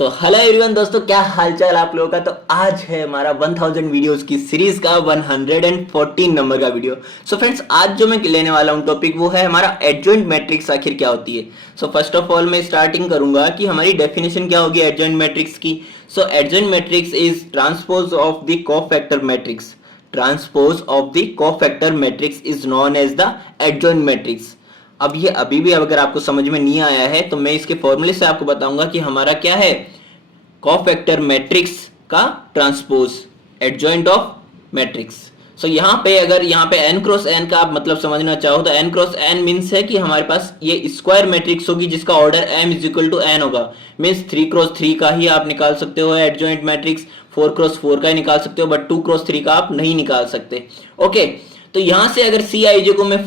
So hello everyone दोस्तों, क्या हालचाल आप लोगों का। तो आज है हमारा 1000 वीडियोस की सीरीज का 114 नंबर का वीडियो। सो फ्रेंड्स, आज जो मैं लेने वाला हूँ टॉपिक वो है हमारा एडजॉइंट मैट्रिक्स आखिर क्या होती है। सो फर्स्ट ऑफ ऑल मैं स्टार्टिंग करूंगा कि हमारी डेफिनेशन क्या होगी एडजॉइंट मैट्रिक्स की। So adjoint matrix is transpose of the cofactor matrix. Transpose of the cofactor matrix is known as the adjoint matrix. अब ये अभी भी अगर आपको समझ में नहीं आया है तो मैं इसके फॉर्मूले से आपको बताऊंगा कि हमारा क्या है कोफैक्टर मैट्रिक्स का ट्रांसपोज, एडजॉइंट ऑफ मैट्रिक्स। सो यहाँ पे अगर यहाँ पे n क्रॉस n का आप मतलब समझना चाहो तो n क्रॉस n मीन्स है कि हमारे पास ये स्क्वायर मैट्रिक्स होगी जिसका order m is equal to n होगा। मीन्स 3 क्रॉस 3 का ही आप निकाल सकते हो एडजॉइंट मैट्रिक्स, 4 क्रॉस 4 का ही निकाल सकते हो, बट 2 क्रॉस 3 का आप नहीं निकाल सकते। ओके, तो यहां से अगर CIJ को मैं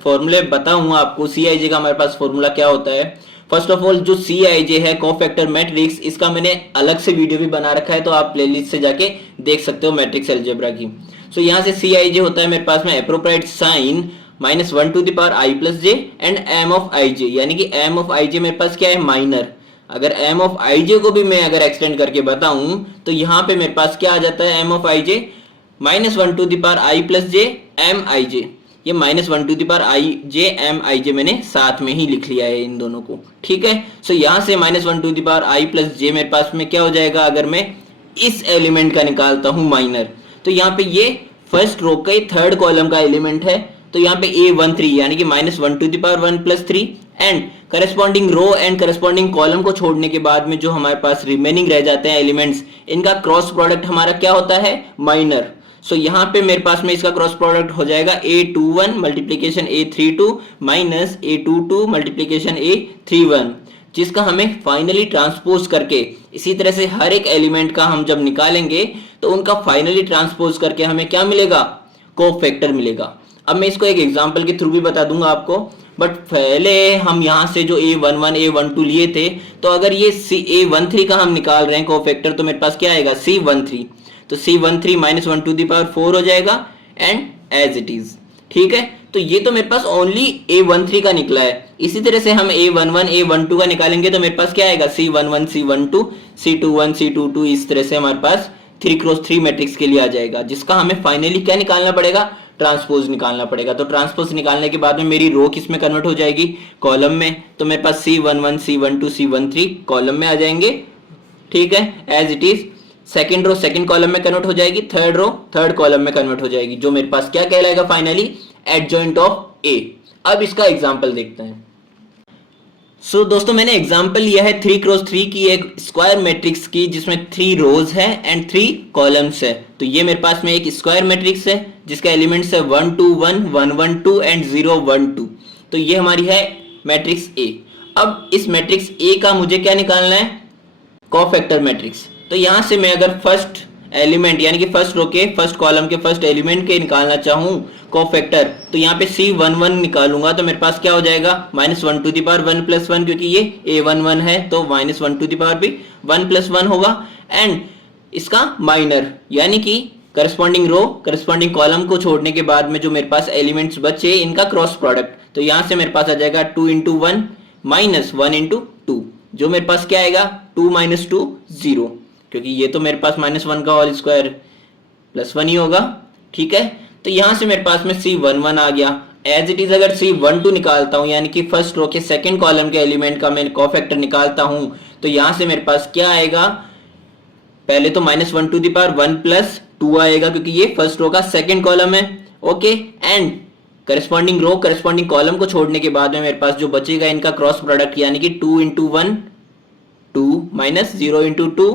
फॉर्मूले बताऊंगा आपको, CIJ का हमारे पास फॉर्मूला क्या होता है। फर्स्ट ऑफ ऑल जो CIJ है कोफैक्टर मैट्रिक्स, इसका मैंने अलग से वीडियो भी बना रखा है, तो आप प्लेलिस्ट से जाके देख सकते हो मैट्रिक्स अलजेब्रा की। सो यहाँ से CIJ होता है मेरे पास में appropriate sign -1 to the power i plus j and m of ij, यानी कि m ऑफ ij मेरे पास क्या है माइनर। अगर m ऑफ ij को भी मैं अगर एक्सटेंड करके बताऊं तो यहाँ पे मेरे पास क्या आ जाता है m of ij -1 to the power i plus j m i j। ये -1 to the power i j m i j मैंने साथ में ही लिख लिया है इन दोनों को, ठीक है। सो यहाँ से -1 to the power i plus j मेरे पास में क्या हो जाएगा अगर मैं इस एलिमेंट का निकालता हूं माइनर, तो यहाँ पे ये फर्स्ट रो का थर्ड कॉलम का एलिमेंट है, तो यहाँ पे A13 यानी कि -1 to the power 1 plus 3 and corresponding row and corresponding column को छोड़ने के बाद में जो हमारे पास रिमेनिंग रह जाते हैं एलिमेंट्स, इनका क्रॉस प्रोडक्ट हमारा क्या होता है माइनर। सो यहाँ पे मेरे पास में इसका क्रॉस प्रोडक्ट हो जाएगा A21 multiplication A32 minus A22 multiplication A31, जिसका हमें फाइनली ट्रांसपोज करके इसी तरह से हर एक एलिमेंट का हम जब निकालेंगे तो उनका फाइनली ट्रांसपोज करके हमें क्या मिलेगा, कोफैक्टर मिलेगा। अब मैं इसको एक एग्जांपल के थ्रू भी बता दूंगा आपको, बट पहले हम यहाँ से जो A11 A12 लिए थे, तो अगर ये A13 का हम निकाल रहे हैं कोफैक्टर, तो मेरे पास क्या आएगा C13, तो C13 -1 टू द पावर 4 हो जाएगा एंड एज इट इज, ठीक है। तो ये तो मेरे पास ओनली A13 का निकला है। इसी तरह से हम A11 A12 का निकालेंगे तो मेरे पास क्या आएगा C11 C12 C21 C22, इस तरह से हमारे पास 3 क्रॉस 3 मैट्रिक्स के लिए आ जाएगा, जिसका हमें फाइनली क्या निकालना पड़ेगा, ट्रांसपोज निकालना पड़ेगा। तो ट्रांसपोज निकालने के बाद में मेरी रो किस में कन्वर्ट हो जाएगी, कॉलम में, तो मेरे पास C11 C12 C13 कॉलम में आ जाएंगे, ठीक है, as it is. Second row second column में कन्वर्ट हो जाएगी, थर्ड रो थर्ड कॉलम में कन्वर्ट हो जाएगी, जो मेरे पास क्या कहलाएगा फाइनली एडजॉइंट ऑफ ए। अब इसका एग्जांपल देखते हैं। सो दोस्तों, मैंने एग्जांपल लिया है 3 क्रॉस 3 की एक स्क्वायर मैट्रिक्स की, जिसमें 3 रोज है एंड 3 कॉलम्स है। तो ये मेरे पास में एक स्क्वायर मैट्रिक्स है जिसका एलिमेंट्स है 1 2 1 1 1 2 एंड 0 1 2। तो ये हमारी है मैट्रिक्स ए। अब इस मैट्रिक्स ए का मुझे क्या निकालना है, कोफैक्टर मैट्रिक्स। तो यहां से मैं अगर फर्स्ट एलिमेंट यानी कि फर्स्ट रो के फर्स्ट कॉलम के फर्स्ट एलिमेंट के निकालना चाहूं कोफैक्टर, तो यहाँ पे C11 निकालूंगा तो मेरे पास क्या हो जाएगा -1 टू द पावर 1 प्लस 1, क्योंकि ये A11 है तो -1 टू द पावर भी 1 प्लस 1 होगा एंड इसका माइनर, यानी कि करस्पॉन्डिंग रो करस्पॉन्डिंग कॉलम को छोड़ने के बाद में जो मेरे पास एलिमेंट्स बचे इनका क्रॉस प्रोडक्ट, तो यहाँ से मेरे पास आ जाएगा 2 × 1 माइनस 1 × 2, जो मेरे पास क्या आएगा 2 - 2 0, क्योंकि ये तो मेरे पास -1 का होल स्क्वायर प्लस 1 ही होगा, ठीक है। तो यहां से मेरे पास में C11 आ गया। एज इट इज अगर C12 निकालता हूं यानी कि फर्स्ट रो के सेकंड कॉलम के एलिमेंट का मैं कोफैक्टर निकालता हूं, तो यहां से मेरे पास क्या आएगा, पहले तो -1 टू द पावर 1 प्लस 2 आएगा, क्योंकि ये फर्स्ट रो का सेकंड कॉलम है, okay. And corresponding row corresponding column को छोड़ने के बाद में मेरे पास जो बचेगा इनका क्रॉस प्रोडक्ट, यानी कि 2 × 1 2 माइनस 0 × 2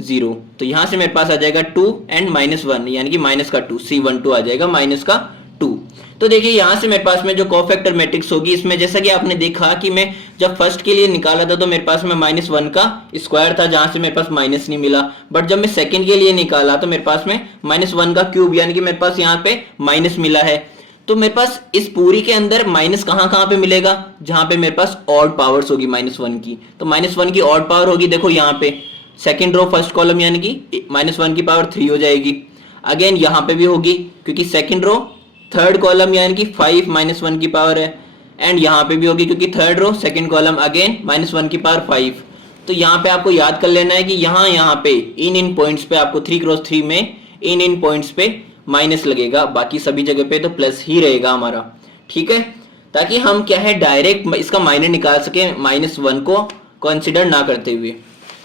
0। तो यहां से मेरे पास आ जाएगा 2 एंड -1 यानी कि माइनस का 2, C12 आ जाएगा माइनस का 2। तो देखिए यहां से मेरे पास में जो कोफैक्टर मैट्रिक्स होगी, इसमें जैसा कि आपने देखा कि मैं जब फर्स्ट के लिए निकाला था तो मेरे पास में -1 का स्क्वायर था, जहां से मेरे पास माइनस नहीं मिला, बट जब मैं सेकंड के लिए निकाला तो मेरे पास में -1 का क्यूब यानी कि मेरे पास यहाँ पे माइनस मिला है। तो मेरे पास इस पूरी के अंदर माइनस कहां पे मिलेगा, जहां पे मेरे पास ऑड पावर्स होगी -1 की, तो -1 की ऑड पावर होगी, देखो यहाँ पे सेकेंड रो फर्स्ट कॉलम यानी कि -1 की पावर 3 हो जाएगी। अगेन यहाँ पे भी होगी, क्योंकि सेकेंड रो थर्ड कॉलम यानी कि 5 -1 की पावर है, एंड यहाँ पे भी होगी क्योंकि third row second column again -1 की पावर 5। तो यहाँ पे आपको याद कर लेना है कि यहाँ पे इन पॉइंट्स पे आपको 3x3 में इन पॉइंट्स पे माइनस लगेगा, बाकी सभी जगह पे तो प्लस ही रहेगा हमारा, ठीक है, ताकि हम क्या है डायरेक्ट इसका माइनस निकाल सके -1 को कंसिडर ना करते हुए।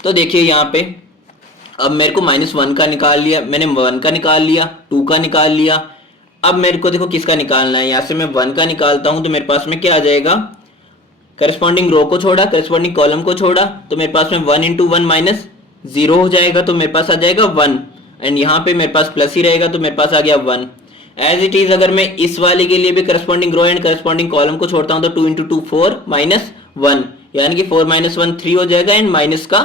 तो देखिए यहाँ पे अब मेरे को -1 का निकाल लिया मैंने, 1 का निकाल लिया, 2 का निकाल लिया। अब मेरे को देखो किसका निकालना है, यहाँ से मैं 1 का निकालता हूं तो मेरे पास में क्या आ जाएगा, करस्पॉन्डिंग रो को छोड़ा, करस्पॉन्डिंग कॉलम को छोड़ा, तो मेरे पास में 1 × 1 -0 हो जाएगा, तो मेरे पास आ जाएगा 1, एंड यहाँ पे मेरे पास प्लस ही रहेगा, तो मेरे पास आ गया 1। एज इट इज अगर मैं इस वाले के लिए भी corresponding row and corresponding column को छोड़ता हूं तो 2 × 2 4 -1, यानी कि 4 - 1 3 हो जाएगा, एंड माइनस का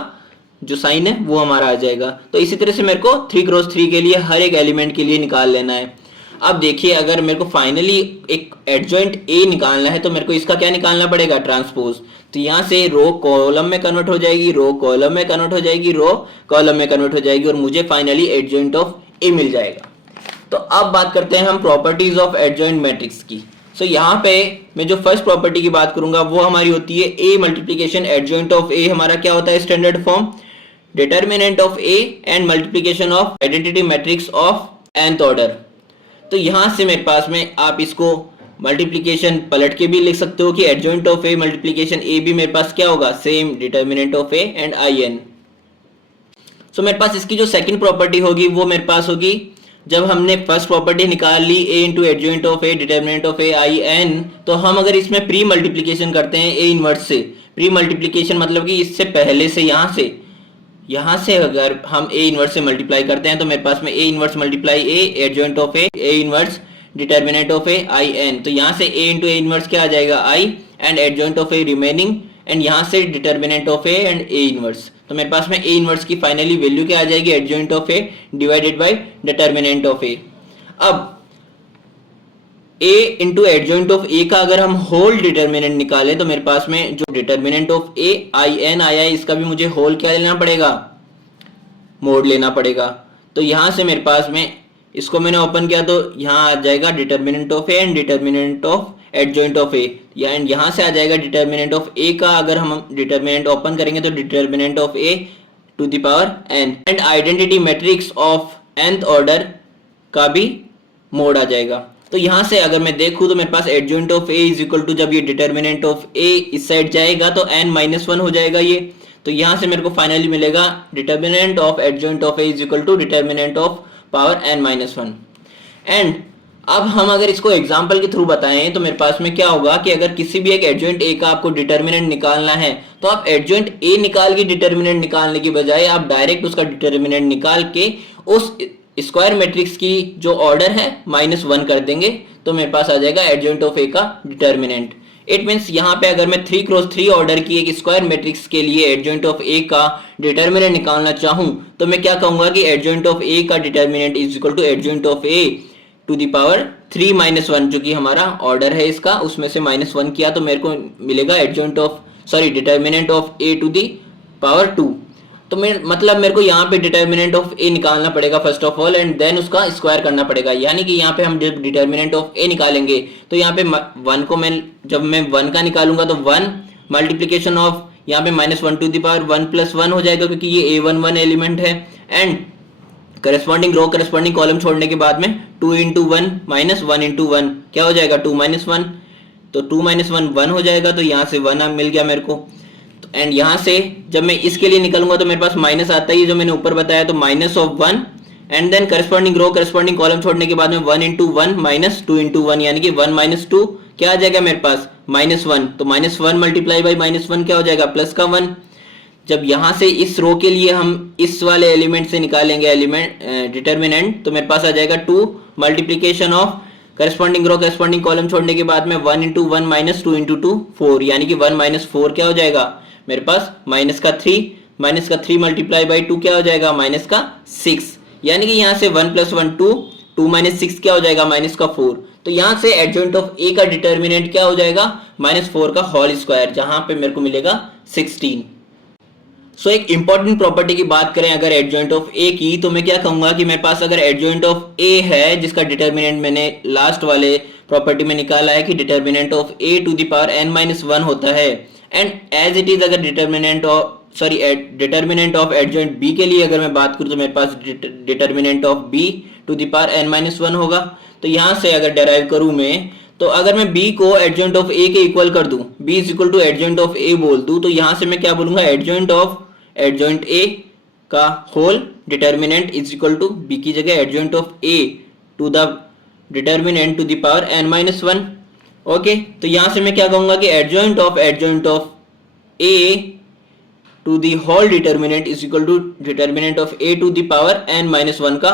जो साइन है वो हमारा आ जाएगा। तो इसी तरह से मेरे को 3x3 के लिए हर एक एलिमेंट के लिए निकाल लेना है। अब देखिए अगर मेरे को फाइनली एक एडजॉइंट ए निकालना है तो मेरे को इसका क्या निकालना पड़ेगा, ट्रांसपोज। तो यहाँ से रो कॉलम में कन्वर्ट हो जाएगी, रो कॉलम में कन्वर्ट हो जाएगी, रो कॉलम में कन्वर्ट हो जाएगी, और मुझे फाइनली एडजॉइंट ऑफ ए मिल जाएगा। तो अब बात करते हैं हम प्रॉपर्टीज ऑफ एडजॉइंट मैट्रिक्स की। सो यहाँ पे मैं जो फर्स्ट प्रॉपर्टी की बात करूंगा वो हमारी होती है ए मल्टीप्लीकेशन एडजॉइंट ऑफ ए। हमारा क्या होता है standard form, determinant of A and multiplication of identity matrix of nth order. तो यहां से मेरे पास में आप इसको मल्टीप्लीकेशन पलट के भी लिख सकते हो कि adjoint of A multiplication A भी मेरे पास क्या होगा, same determinant of A and I n. So मेरे पास इसकी जो सेकंड प्रॉपर्टी होगी वो मेरे पास होगी, जब हमने फर्स्ट प्रॉपर्टी निकाल ली A into adjoint of A determinant of A I n, तो हम अगर इसमें प्री मल्टीप्लीकेशन करते हैं ए इनवर्स से, प्री मल्टीप्लीकेशन मतलब कि इससे पहले से यहाँ से अगर हम ए इनवर्स से मल्टीप्लाई करते हैं तो मेरे पास में A inverse multiply A adjoint of A inverse determinant of A I n. तो यहाँ से ए इंटू ए इनवर्स क्या आ जाएगा, I, and adjoint of A remaining, and यहाँ से determinant of A and A inverse. तो मेरे पास में ए इनवर्स की फाइनली वैल्यू क्या आ जाएगी, adjoint of A divided by determinant of A. अब a into adjoint of a का अगर हम होल डिटर्मिनेंट निकालें तो मेरे पास में जो determinant of a I n आया है इसका भी मुझे होल क्या लेना पड़ेगा, मोड लेना पड़ेगा। तो यहां से मेरे पास में इसको मैंने ओपन किया तो यहाँ आ जाएगा determinant of a and determinant of adjoint of a, and यहाँ से आ जाएगा डिटर्मिनेंट ऑफ a का अगर हम डिटर्मिनेंट ओपन करेंगे तो determinant of a to the power n, and identity matrix of nth order का भी मोड आ जाएगा। तो यहां से अगर मैं देखूं तो मेरे पास adjoint of a is equal to, जब ये डिटर्मिनेंट ऑफ a इस साइड जाएगा तो n-1 हो जाएगा ये। तो यहां से मेरे को फाइनली मिलेगा determinant of adjoint of a is equal to determinant of power n-1। And अब हम अगर इसको एग्जांपल के थ्रू बताएं तो मेरे पास में क्या होगा कि अगर किसी भी एक एडजॉइंट a का आपको डिटर्मिनेंट निकालना है तो आप एडजॉइंट a निकाल के डिटर्मिनेंट निकालने की बजाय आप डायरेक्ट उसका डिटर्मिनेंट निकाल के उस स्क्वायर मैट्रिक्स की जो ऑर्डर है -1 कर देंगे, तो मेरे पास आ जाएगा एडजॉइंट ऑफ ए का डिटर्मिनेंट। इट मींस यहाँ पे अगर मैं 3x3 ऑर्डर की एक स्क्वायर मैट्रिक्स के लिए एडजॉइंट ऑफ ए का डिटर्मिनेंट निकालना चाहूं तो मैं क्या कहूंगा कि एडजॉइंट ऑफ ए का determinant is equal to adjoint of A to the power 3 - 1, जो कि हमारा ऑर्डर है इसका, उसमें से -1 किया तो मेरे को मिलेगा determinant of A to the power 2। तो मेरे को यहाँ पे डिटर्मिनेंट ऑफ ए निकालना पड़ेगा first of all, and then उसका स्क्वायर करना पड़ेगा। यानी कि यहाँ पे हम डिटर्मिनेंट ऑफ ए निकालेंगे तो यहाँ पे 1 को जब मैं 1 का निकालूंगा तो 1 मल्टीप्लीकेशन ऑफ यहाँ पे -1 टू द पावर 1 + 1 हो जाएगा, क्योंकि ये a11 एलिमेंट है, and corresponding row corresponding column छोड़ने के बाद में 2 × 1 -1 × 1 क्या हो जाएगा, 2 - 1, तो 2 - 1 1 हो जाएगा, तो यहाँ से 1 मिल गया मेरे को। एंड यहाँ से जब मैं इसके लिए निकलूंगा तो मेरे पास माइनस आता है, जो मैंने ऊपर बताया, तो -1, and then corresponding row corresponding column छोड़ने के बाद में 1 × 1 -2 × 1, यानी कि 1 - 2 क्या आ जाएगा मेरे पास, -1। तो -1 मल्टीप्लाई बाई -1 क्या हो जाएगा, प्लस का 1। जब यहाँ से इस रो के लिए हम इस वाले एलिमेंट से निकालेंगे डिटर्मिनेंट, तो मेरे पास आ जाएगा 2 multiplication of corresponding row corresponding column छोड़ने के बाद में 1 × 1 -2 × 2 4, यानी कि 1 - 4 क्या हो जाएगा मेरे पास, -3 मल्टीप्लाई बाई 2 क्या हो जाएगा, -6, यानी कि यहाँ से 1 + 1 2, 2 - 6 क्या हो जाएगा, -4। तो यहाँ से एडजॉइंट ऑफ ए का डिटर्मिनेंट क्या हो जाएगा, -4 का होल स्क्वायर, जहां पे मेरे को मिलेगा 16। सो एक इंपॉर्टेंट प्रॉपर्टी की बात करें अगर एडजॉइंट ऑफ ए की, तो मैं क्या कहूंगा कि मेरे पास अगर एडजॉइंट ऑफ ए है जिसका डिटर्मिनेंट मैंने लास्ट वाले प्रॉपर्टी में निकाला है कि determinant of A to the power n-1 होता है, एंड एज इट इज अगर determinant of sorry determinant of adjoint B के लिए अगर मैं बात करूं तो मेरे पास determinant of B to the power n minus one होगा। तो यहां से अगर डेराइव करूं मैं, तो अगर मैं b को एडजॉइंट ऑफ a के इक्वल कर दूं, b is equal to adjoint of a बोल दूं, तो यहां से मैं क्या बोलूंगा, एडजॉइंट ऑफ एडजॉइंट a का whole determinant is equal to b की जगह adjoint of a to the determinant to the power n minus one. Okay, तो यहां से मैं क्या कहूंगा कि adjoint of a to the whole determinant is equal to determinant of a to the power n minus one का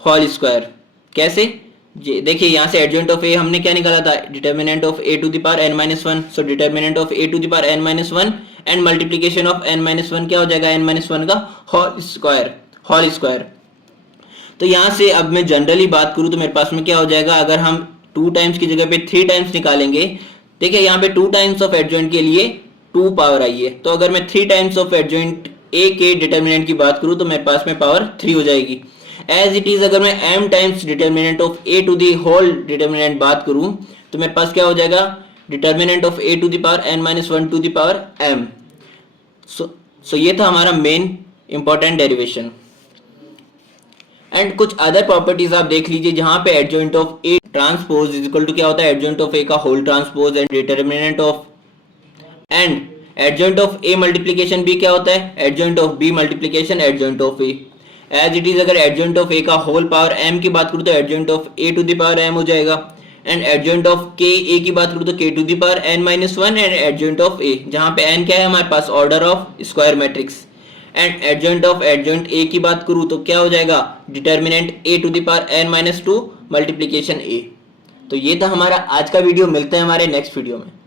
whole square. कैसे, देखिए यहाँ से एडजॉइंट ऑफ a हमने क्या निकाला था, determinant of a to the power n minus one. So determinant of a to the power n minus one and multiplication of n minus one क्या हो जाएगा, n माइनस वन का whole square. तो यहाँ से अब मैं जनरली बात करूँ तो मेरे पास में क्या हो जाएगा, अगर हम 2 टाइम्स की जगह पे 3 टाइम्स निकालेंगे, देखिए यहाँ पे 2 टाइम्स ऑफ एडजॉइंट के लिए 2 पावर आई है, तो अगर मैं 3 टाइम्स ऑफ एडजॉइंट a के डिटर्मिनेंट की बात करूँ तो मेरे पास में पावर 3 हो जाएगी। एज इट इज अगर मैं m times determinant of a to the whole determinant बात करूँ तो मेरे पास क्या हो जाएगा, determinant of a to the power n minus one to the power m। So ये था हमारा मेन इंपॉर्टेंट डेरिवेशन। एंड कुछ अदर प्रॉपर्टीज आप देख लीजिए, जहां पे adjoint of a transpose is equal to क्या होता है, एडजॉइंट ऑफ a का whole transpose and determinant of and adjoint of a multiplication b क्या होता है, adjoint of b multiplication adjoint of a। As it is अगर adjoint of a का whole power m की बात करूं तो adjoint of a to the power m हो जाएगा, and adjoint of k a की बात करूं तो k to the power n minus one and adjoint of a, जहां पे n क्या है हमारे पास, order of square matrix. And adjoint of adjoint a की बात करूं तो क्या हो जाएगा, determinant a to the power n minus two multiplication a। तो ये था हमारा आज का वीडियो, मिलते हैं हमारे नेक्स्ट वीडियो में।